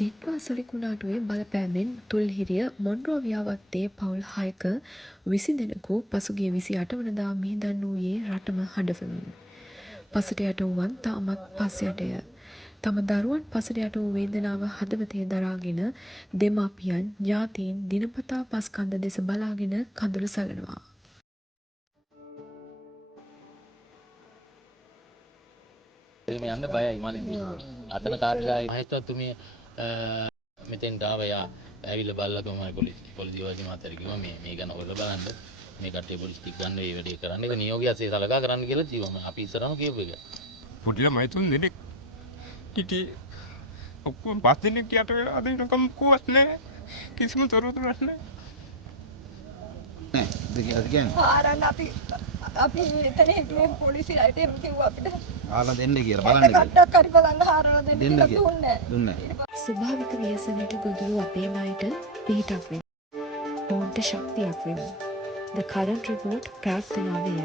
දිට්වා සුලිකුණාටුවේ බලපෑමෙන් තුල්හිරිය මොන්රෝවියා වත්තේ පවුල් 6ක 20 දෙනෙකු පසුගිය 28 වනදා මිහිදන් වූයේ රටම හඬවමින්. පසට යට වූවන් තාමත් පස් යටය. තම දරුවන් පසට යට වූ වේදනාව හදවතේ දරාගෙන දෙමාපියන් ඥාතීන් දිනපතා පස්කන්ද දෙස බලාගෙන කඳුළු සලනවා. එල්ම යන්න බයයි මලින්දී. අතන කාර්යාලය මහේස්ත්‍රාත්තුමිය මෙතෙන්ට ආවා. යා ඇවිල්ලා බලලා කොහොමයි පොලිසිය වගේ මාතර කිව්වා මේ ගැන හොයලා බලන්න. මේ කට්ටිය පොලිස් ටික ගන්න මේ වැඩේ කරන්න. ඒක නියෝගයසේ සලකා කරන්න කියලා කිව්වා. මම අපි ඉස්සරහම කියපු එක. පොඩි ළමයි තුන් දෙනෙක් හිටියේ. ඔක්කොම පස් දෙනෙක් යට වෙලා අද වෙනකම් කොවත් නැහැ. කිසිම තොරතුරක් නැහැ. ආරන්න අපි එතන හිටියේ පොලිසියට එම් කිව්වා අපිට ආලා දෙන්න කියලා බලන්න කට්ටක් හරි බලන්න හාරලා දෙන්න කියලා දුන්නේ. ස්වභාවික ව්‍යසනයට ගොදුරු අපේ අයට පිහිටක් වෙන්න. ඔවුන්ට ශක්තියක් වෙන්න. The current report ප්‍රාර්ථනාවය.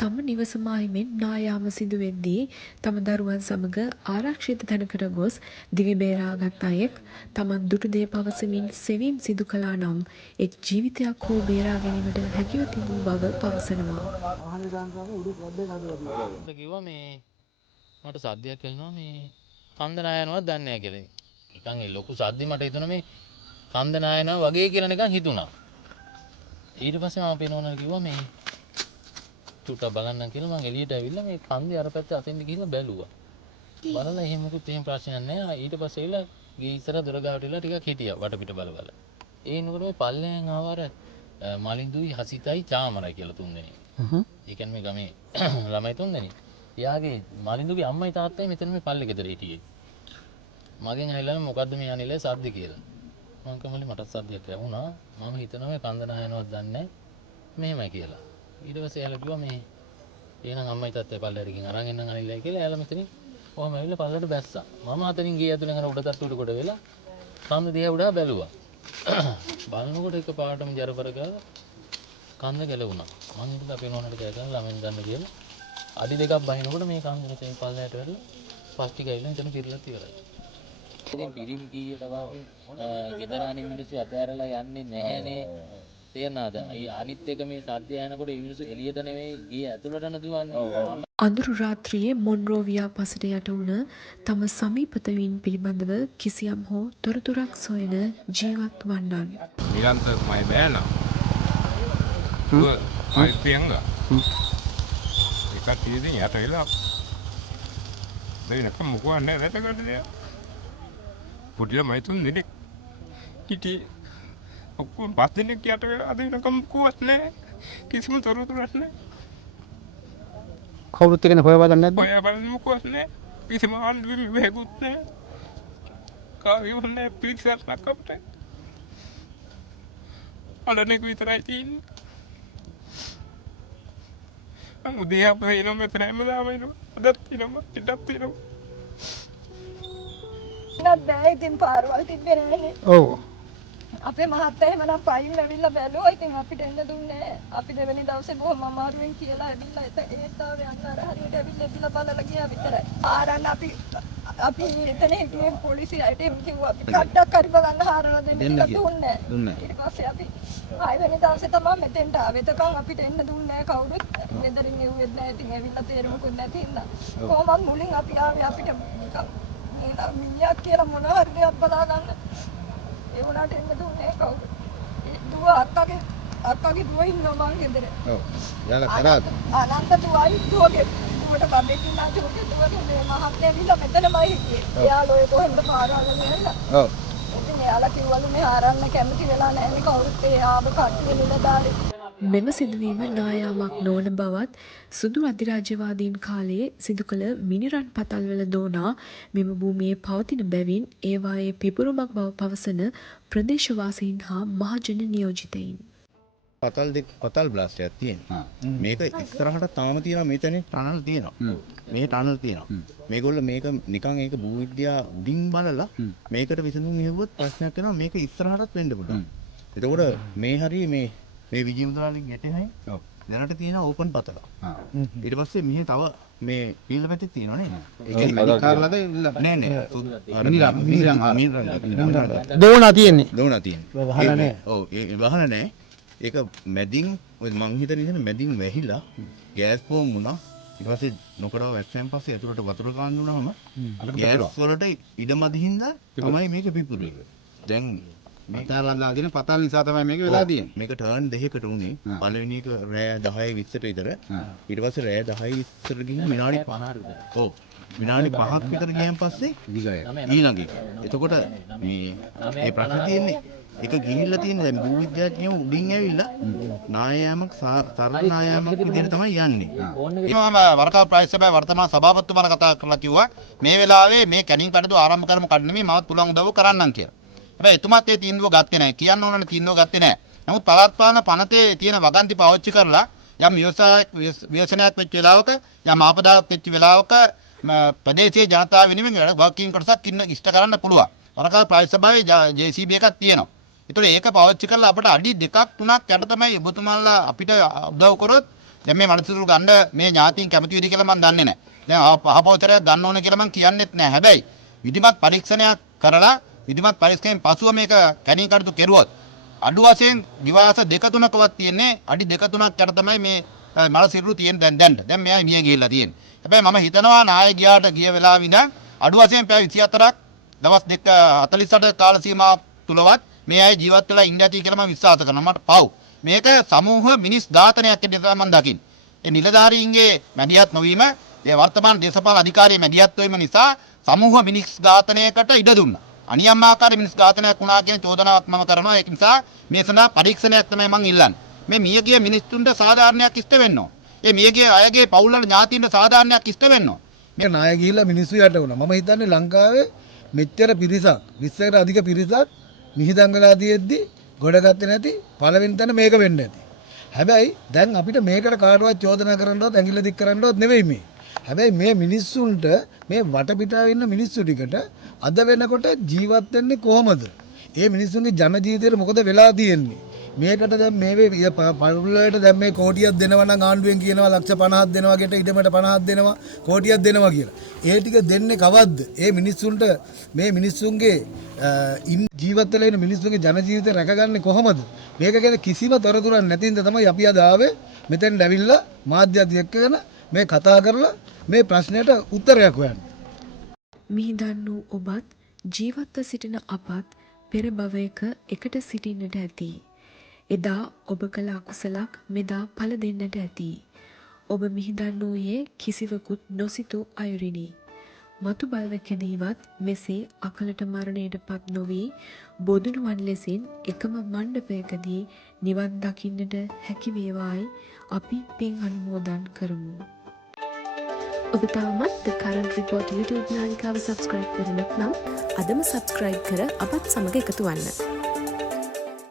තම නිවස මායිමෙන් නායාම සිදුවෙද්දී තම දරුවන් සමග ආරක්ෂිත තැනකට ගොස් දිවි බේරාගත් අයෙක් තමන් දුටු දේ පවසමින් සෙවීම් සිදු කළා නම් එක් ජීවිතයක් හෝ බේරා ගැනීමට හැකිව තිබූ බව පවසනවා. කිව්වා මේ මට සද්දයක් එනවා මේ කන්ද නායනවත් දන්නේ නැහැ කියලා. නිකන් ඒ ලොකු සද්දි මට හිතුණා මේ කන්ද නායනවා වගේ කියලා නිකන් හිතුණා. ඊට පස්සේ මම පේනවනේ කිව්වා මේ චුට්ටක් බලන්න කියලා මම එළියට ඇවිල්ලා මේ කන්දේ අර පැත්තේ අතෙන්ද ගිහිල්ලා බැලුවා. බලලා එහෙම මොකුත් එහෙම ප්‍රශ්නයක් නැහැ. ඊට පස්සේ එලා ගේ ඉස්සර දොර ගාවට එලා ටිකක් හිටියා වටපිට බල බල. ඒ නෝර මේ පල්ලෙන් ආවර මලින්දුයි හසිතයි චාමරයි කියලා තුන් දෙනෙක්. ඒ කියන්නේ මේ ගමේ ළමයි තුන් දෙනෙක්. එයාගේ මලින්දුගේ අම්මයි තාත්තයි මෙතන මේ පල්ලේ ගෙදර හිටියේ. මගෙන් ඇවිල්ලා මොකද්ද මේ අනිලේ සද්ද කියලා. මම කමලි මට සද්දයක් ඇහුණා. මම හිතනවා මේ කන්ද නායනවත් දන්නේ නැහැ. මෙහෙමයි කියලා. ඊට පස්සේ එයාලා කිව්වා මේ එහෙනම් අම්මයි තාත්තයි පල්ලෙහාටකින් අරන් එන්නම් අනිල්ලයි කියලා. එයාලා මෙතනින් ඔහම ඇවිල්ලා පල්ලෙහාට බැස්සා. මම අතනින් ගේ ඇතුලෙන් අර උඩ තට්ටුවට කොට වෙලා කන්ද දිහා උඩ බැලුවා. බලනකොට එකපාරටම ජරබර ගාලා කන්ද ගැලවුණා. මම හිතුවා අපේ නෝනාට කෑ ගහලා ළමෙන් ගන්න කියලා. අඩි දෙකක් බහිනකොට මේ කන්ද මෙතෙන් පල්ලෙහාට වැටලා පස් ටික ඇවිල්ලා එතන පිරලා ඉවරයි. ඉතින් පිරිම් කීයටම ගෙදර අනිත් මිනිස්සු අතෑරලා යන්නේ නැහනේ. තේරෙනවද? අනිත් එක මේ සද්ද යනකොට ඒ මිනිස්සු එළියට නෙමෙයි ගියේ ඇතුළටන දුවන්නේ. අඳුරු රාත්‍රියේ මොන්රෝවියා පසට යට වුණ තම සමීපතවීන් පිළිබඳව කිසියම් හෝ තොරතුරක් සොයන ජීවත් වන්නන්. නිරන්තර මයි බෑලා. මයි පියංගා. ඒකත් ඉතින් යට වෙලා දෙන්නක මොකවත් නැහැ වැටගන්නේ. පොඩි ළමයි තුන් දෙනෙක් හිටියේ. ඔක්කොම පස් දෙනෙක් යට වෙලා අද වෙනකම් කොවත් නැහැ. කිසිම තොරතුරක් නැහැ. කවුරුත් එක්කනේ හොයවදක් නැද්ද? ඔය බලන්න මොකවත් නැහැ. කිසිම ආණ්ඩුවේ විවේකුත් නැහැ. කාගේවත් නැහැ පිළිසක් ලක්කපට. අලනෙක විතරයි තියෙන්නේ. මම උදේ අපේ එනවා මෙතන හැමදාම එනවා. අදත් එනවා පිටත් එනවා. නෑ ඉතින් පාරවල් තිබ්බේ නෑනේ. ඔව්. අපේ මහත්තයා එහෙමනම් පයින් ඇවිල්ලා බැලුවා. ඉතින් අපිට එන්න දුන්නේ නෑ. අපි දෙවෙනි දවසේ බොහොම අමාරුවෙන් කියලා ඇවිල්ලා ඒත් ආවේ අන්න අර හරියට ඇවිල්ලා ඉතිලා බලලා ගියා විතරයි. ආරන්න අපි එතන හිටියේ පොලිසියට එම් කිව්වා අපි කට්ටක් හරි බලන්න හාරලා දෙන්න කියලා දුන්නේ නෑ. ඊට පස්සේ අපි 6 වෙනි දවසේ තමයි මෙතෙන්ට ආවේ. එතකන් අපිට එන්න දුන්නේ නෑ කවුරුත්. ගෙදරින් එව්වෙත් නෑ. ඉතින් ඇවිල්ලා තේරුමකුත් නැති හින්දා. කොහොමද මුලින් අපි ආවේ අපිට මිනිහා කියලා මොන හරි දෙයක් බලා ගන්න. ඒ වුණාට එන්න දුන්නේ කවුද? දුව අක්කගේ දුව ඉන්නවා මං ගෙදර. ඔව්. යාලා කරාද? අනන්ත දුවයි දුවගේ දුවට බබෙක් ඉන්නා දුවගේ මේ මහත්තයා ඇවිල්ලා මෙතනමයි හිටියේ. එයාලා ඔය කොහෙන්ද පාරවල් ගිහලා. ඔව්. ඉතින් එයාලා කිව්වලු මේ ආරන්න කැමති වෙලා නැහැ නේ කවුරුත් ඒ ආව කට්ටිය නිලධාරී. මෙම සිදුවීම නායාමක් නොවන බවත් සුදු අධිරාජ්‍යවාදීන් කාලයේ සිදු කළ මිනිරන් පතල්වල දෝනා මෙම භූමියේ පවතින බැවින් ඒවායේ පිපුරුමක් බව පවසන ප්‍රදේශවාසීන් හා මහජන නියෝජිතයින්. පතල් බ්ලාස්ට් එකක් තියෙනවා. මේක ඉස්සරහට තාම තියෙනවා මෙතන ටනල් තියෙනවා. මේ ටනල් තියෙනවා. මේගොල්ලෝ මේක නිකන් ඒක භූවිද්‍යා උඩින් බලලා මේකට විසඳුම් හෙව්වොත් ප්‍රශ්නයක් වෙනවා මේක ඉස්සරහටත් වෙන්න පුළුවන්. එතකොට මේ හරිය මේ විජිමුද්‍රාලේ ගැටෙනයි. ඔව්. දැනට තියෙන ඕපන් පතල. ඊට පස්සේ මෙහි තව මේ පීල පැත්තේ තියෙනවා නේද? ඒක මැඩික් කාර්ලද නෑ නෑ. මිනිරන් දෝනා තියෙන්නේ. දෝනා තියෙන්නේ. වහලා නෑ. ඔව් ඒ වහලා නෑ. ඒක මැදින් මං හිතන ඉතින් මැදින් වැහිලා ගෑස් බෝම් වුණා. ඊට පස්සේ නොකඩව වැස්සෙන් පස්සේ ඇතුළට වතුර කාන්න වුණාම ගෑස් වලට ඉඩමදි හින්දා තමයි මේක පිපුරුනේ. දැන් පතාලලා දින පතාල නිසා තමයි මේක වෙලා තියෙන්නේ. මේක ටර්න් දෙකකට උනේ. පළවෙනි එක රෑ 10 20ට විතර. ඊට පස්සේ රෑ 10 20ට ගිහින් විනාඩි 50 විතර. ඔව්. විනාඩි 5ක් විතර ගියන් පස්සේ ඊළඟ එක. එතකොට මේ ප්‍රශ්නේ තියෙන්නේ ඒක ගිහිල්ලා තියෙන දැන් භූවිද්‍යාඥයෝ උඩින් ඇවිල්ලා නායයාමක් සරල නායයාමක් විදිහට තමයි යන්නේ. මම වරකල් ප්‍රාදේශ සභාවේ වර්තමාන සභාපතිතුමාට කතා කරලා කිව්වා මේ වෙලාවේ මේ කැණින් කඩදු ආරම්භ කරමු කඩ නෙමෙයි මමත් පුළුවන් උදව් කරන්නම් කියලා. හැබැයි එතුමාත් ඒ තීන්දුව ගත්තේ නැහැ. කියන්න ඕනනේ තීන්දුව ගත්තේ නැහැ. නමුත් පළාත් පාලන පනතේ තියෙන වගන්ති පාවිච්චි කරලා යම් ව්‍යසනයක් වෙච්ච වෙලාවක යම් ආපදාවක් වෙච්ච වෙලාවක ප්‍රදේශීය ජනතාව වෙනුවෙන් වර්කින් කොටසක් ඉෂ්ට කරන්න පුළුවන්. වරකල් ප්‍රාදේශ සභාවේ JCB එකක් තියෙනවා. ඒතකොට ඒක පාවිච්චි කරලා අපිට අඩි 2ක් 3ක් යට තමයි ඔබතුමාලා අපිට උදව් කරොත් දැන් මේ මනසිතුරු ගන්න මේ ඥාතීන් කැමති විදි කියලා මම දන්නේ නැහැ. දැන් පහපවතරයක් ගන්න ඕනේ කියලා මම කියන්නෙත් නැහැ. හැබැයි විධිමත් පරීක්ෂණයක් කරලා විධිමත් පරීක්ෂණයෙන් පසුව මේක කැණින් කඩතු කෙරුවොත් අඩු වශයෙන් විවාස 2-3කවත් තියෙන්නේ අඩි 2-3ක් යට තමයි මේ මනසිතුරු තියෙන දැන් මෙයා මිය ගිහිල්ලා තියෙන්නේ. හැබැයි මම හිතනවා නාය ගියාට ගිය වෙලාව ඉඳන් අඩු වශයෙන් පැය 24ක් දවස් 48 කාල සීමාව තුලවත් මේ අය ජීවත් වෙලා ඉන්න ඇති කියලා මම විශ්වාස කරනවා. මට පව්. මේක සමූහ මිනිස් ඝාතනයක් ඇටියට තමයි මම දකින්නේ. ඒ නිලධාරීන්ගේ මැදිහත් නොවීම, ඒ වර්තමාන දේශපාලන අධිකාරියේ මැදිහත් වීම නිසා සමූහ මිනිස් ඝාතනයකට ඉඩ දුන්නා. අනියම් ආකාර මිනිස් ඝාතනයක් වුණා කියන චෝදනාවක් මම කරනවා. ඒක නිසා මේ සඳහා පරීක්ෂණයක් තමයි මම ඉල්ලන්නේ. මේ මියගිය මිනිස්සුන්ට සාධාරණයක් ඉෂ්ට වෙන්න ඕන. ඒ මියගිය අයගේ පවුල් වල ඥාතීන්ට සාධාරණයක් ඉෂ්ට වෙන්න ඕන. මේ නාය ගිහිල්ලා මිනිස්සු යට වුණා. මම හිතන්නේ ලංකාවේ මෙච්චර පිරිසක් 20කට අධික පිරිසක් නිහිදන් වෙලා තියෙද්දි ගොඩගත්තේ නැති පළවෙනි තැන මේක වෙන්න ඇති. හැබැයි දැන් අපිට මේකට කාටවත් චෝදනා කරන්නවත් ඇඟිල්ල දික් කරන්නවත් නෙවෙයි මේ. හැබැයි මේ මිනිස්සුන්ට මේ වටපිටාවේ ඉන්න මිනිස්සු ටිකට අද වෙනකොට ජීවත් වෙන්නේ කොහමද? ඒ මිනිස්සුන්ගේ ජන ජීවිතේට මොකද වෙලා තියෙන්නේ? මේකට දැන් මේ පවුලට දැන් මේ කෝටියක් දෙනවා නම් ආණ්ඩුවෙන් කියනවා ලක්ෂ 50ක් දෙනවා ගෙට ඉඩමට 50ක් දෙනවා කෝටියක් දෙනවා කියලා. ඒ ටික දෙන්නේ කවද්ද? ඒ මිනිස්සුන්ට මේ මිනිස්සුන්ගේ ජීවත් වෙලා ඉන්න මිනිස්සුන්ගේ ජන ජීවිතය රැකගන්නේ කොහොමද? මේක ගැන කිසිම තොරතුරක් නැති හින්දා තමයි අපි අද ආවේ මෙතෙන් ඇවිල්ලා මාධ්‍යත් එක්කගෙන මේ කතා කරලා මේ ප්‍රශ්නයට උත්තරයක් හොයන්න. මිහිදන් වූ ඔබත් ජීවත්ව සිටින අපත් පෙර භවයක එකට සිටින්නට ඇති. එදා ඔබ කළ අකුසලක් මෙදා ඵල දෙන්නට ඇති. ඔබ මිහිදන් වූයේ කිසිවකුත් නොසිතූ අයුරිනි. මතු බලවකදීවත් මෙසේ අකලට මරණයට පත් නොවී බොදුනුවන් ලෙසින් එකම මණ්ඩපයකදී නිවන් දකින්නට හැකි වේවායි අපි පින් අනුමෝදන් කරමු. ඔබ තවමත් The Current Report YouTube නාලිකාව subscribe කරනත් නම් අදම subscribe කර අපත් සමග එකතු වන්න.